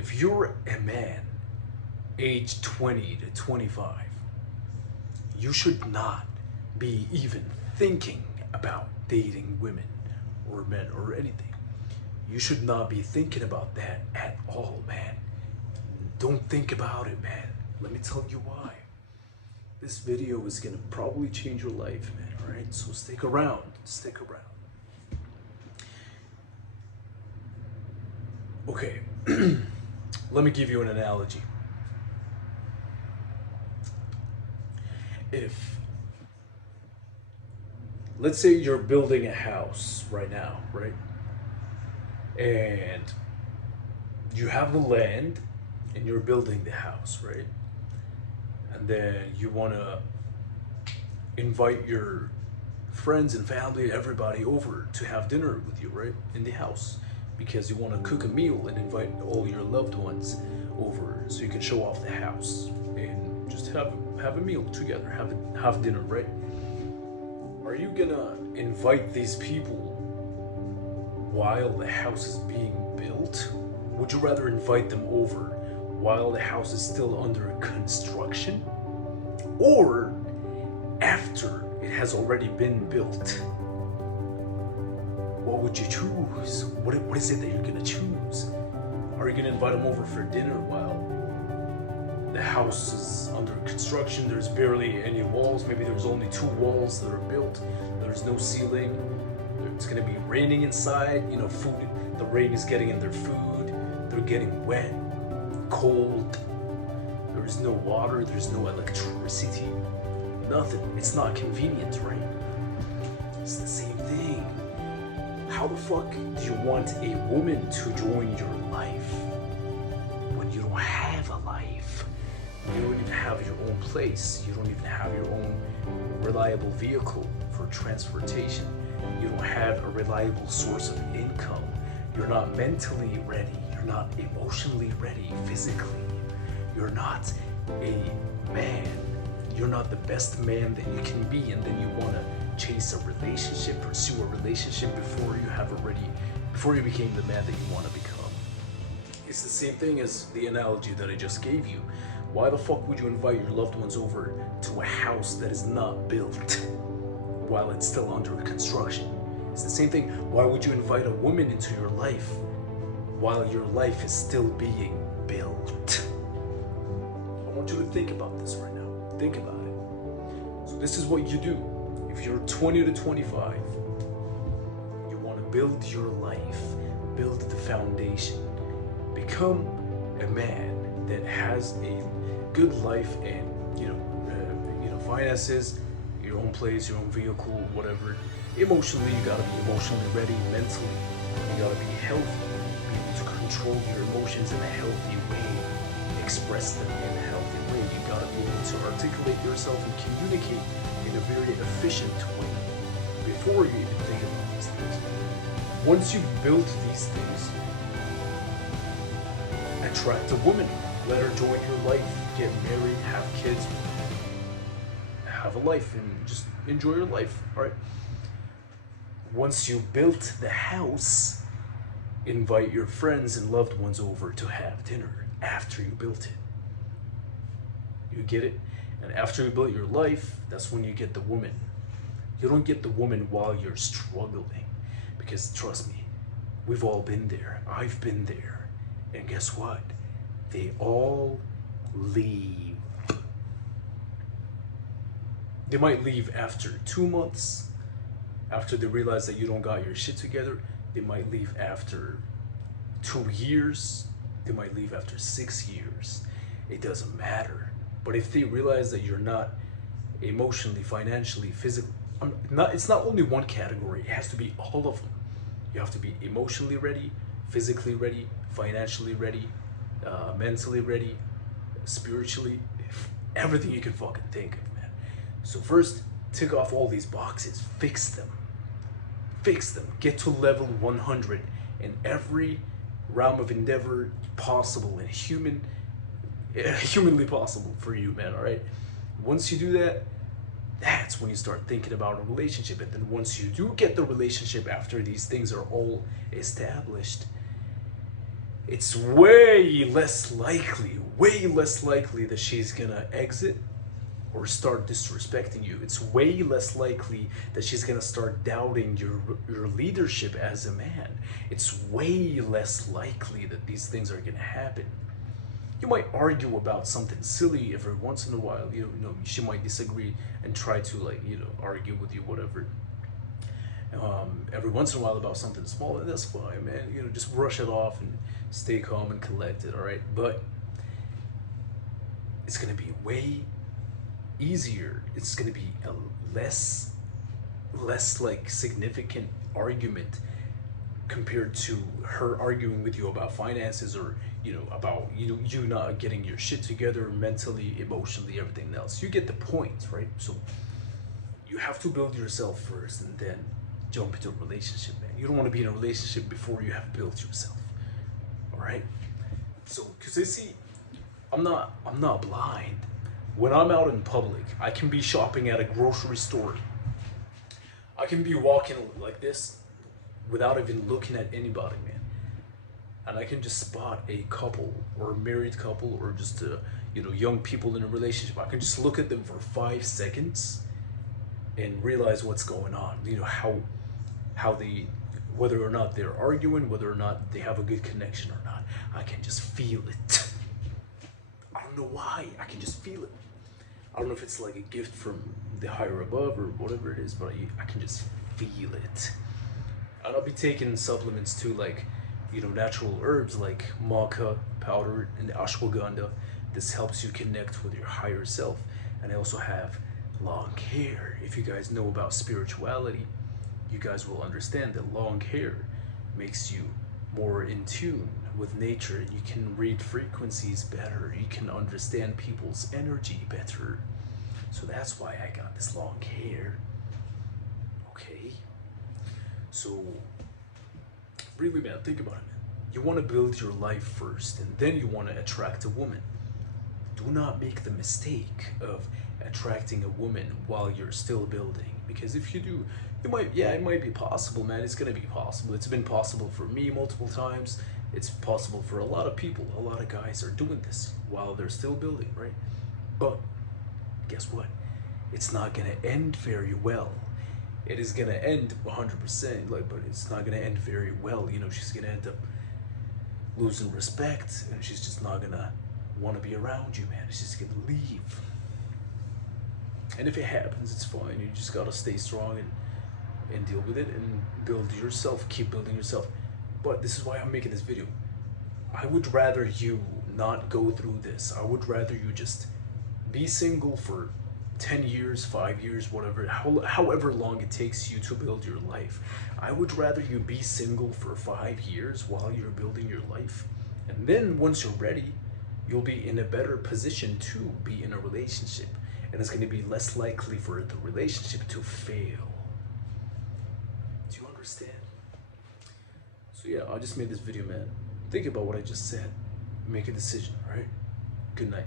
If you're a man age 20 to 25, you should not be even thinking about dating women or men or anything. You should not be thinking about that at all, man. Don't think about it, man. Let me tell you why. This video is gonna probably change your life, man, alright? So stick around, stick around. Okay, let me give you an analogy. Let's say you're building a house right now, right? And you have the land and you're building the house, right? And then you want to invite your friends and family, everybody over to have dinner with you, right? In the house. Because you want to cook a meal and invite all your loved ones over so you can show off the house and just have a meal together, have dinner, right? Are you gonna invite these people while the house is being built? Would you rather invite them over while the house is still under construction, or after it has already been built? What would you choose? What is it that you're gonna choose? Are you gonna invite them over for dinner while the house is under construction? There's barely any walls. Maybe there's only 2 walls that are built. There's no ceiling. It's gonna be raining inside. You know, food. The rain is getting in their food. They're getting wet, cold. There is no water. There's no electricity. Nothing. It's not convenient, right? It's the same thing. How the fuck do you want a woman to join your life when you don't have a life? You don't even have your own place. You don't even have your own reliable vehicle for transportation. You don't have a reliable source of income. You're not mentally ready. You're not emotionally ready physically. You're not a man. You're not the best man that you can be, and then you want to chase a relationship, pursue a relationship before you became the man that you want to become. It's the same thing as the analogy that I just gave you. Why the fuck would you invite your loved ones over to a house that is not built while it's still under construction? It's the same thing. Why would you invite a woman into your life while your life is still being built? I want you to think about this right now. Think about it. So this is what you do. If you're 20 to 25, you want to build your life, build the foundation, become a man that has a good life and finances, your own place, your own vehicle, whatever. Emotionally, you gotta be emotionally ready. Mentally, you gotta be healthy, be able to control your emotions in a healthy way, express them in a healthy way. You gotta be able to articulate yourself and communicate in a very efficient way before you even think about these things. Once you've built these things, attract a woman, let her join your life, get married, have kids, have a life, and just enjoy your life. All right. Once you built the house, invite your friends and loved ones over to have dinner after you built it. You get it? And after you build your life, that's when you get the woman. You don't get the woman while you're struggling. Because trust me, we've all been there. I've been there. And guess what? They all leave. They might leave after 2 months, after they realize that you don't got your shit together. They might leave after 2 years. They might leave after 6 years. It doesn't matter. But if they realize that you're not emotionally, financially, physically, it's not only one category, it has to be all of them. You have to be emotionally ready, physically ready, financially ready, mentally ready, spiritually, everything you can fucking think of, man. So first, tick off all these boxes, fix them, get to level 100 in every realm of endeavor possible and humanly possible for you, man. All right. Once you do that, that's when you start thinking about a relationship. And then once you do get the relationship, after these things are all established, it's way less likely that she's gonna exit or start disrespecting you. It's way less likely that she's gonna start doubting your leadership as a man. It's way less likely that these things are gonna happen. You might argue about something silly every once in a while. You know, she might disagree and try to, like, you know, argue with you, whatever. Every once in a while about something small, and that's fine, man. You know, just brush it off and stay calm and collected, all right? But it's gonna be way easier. It's gonna be a less like significant argument compared to her arguing with you about finances, or you know, about you not getting your shit together mentally, emotionally, everything else. You get the point, right? So you have to build yourself first and then jump into a relationship, man. You don't want to be in a relationship before you have built yourself. All right? So, because I see, I'm not blind. When I'm out in public, I can be shopping at a grocery store. I can be walking like this without even looking at anybody, man. And I can just spot a couple or a married couple or just you know, young people in a relationship. I can just look at them for 5 seconds and realize what's going on. You know, how they, whether or not they're arguing, whether or not they have a good connection or not. I can just feel it. I don't know why. I can just feel it. I don't know if it's like a gift from the higher above or whatever it is, but I can just feel it. And I'll be taking supplements too, like, you know, natural herbs like maca powder and ashwagandha. This helps you connect with your higher self. And I also have long hair. If you guys know about spirituality, you guys will understand that long hair makes you more in tune with nature, and you can read frequencies better. You can understand people's energy better. So that's why I got this long hair. Okay? So, really, man, think about it, man. You want to build your life first, and then you want to attract a woman. Do not make the mistake of attracting a woman while you're still building, because if you do, it might be possible, man. It's gonna be possible. It's been possible for me multiple times. It's possible for a lot of people. A lot of guys are doing this while they're still building, right? But guess what? It's not gonna end very well. It is gonna end 100%, like, but it's not gonna end very well. You know, she's gonna end up losing respect, and she's just not gonna want to be around you, man. She's just gonna leave. And if it happens, it's fine. You just gotta stay strong and deal with it and build yourself. Keep building yourself. But this is why I'm making this video. I would rather you not go through this. I would rather you just be single for 10 years, 5 years, whatever, however long it takes you to build your life. I would rather you be single for 5 years while you're building your life. And then once you're ready, you'll be in a better position to be in a relationship. And it's going to be less likely for the relationship to fail. Do you understand? So yeah, I just made this video, man. Think about what I just said. Make a decision, all right? Good night.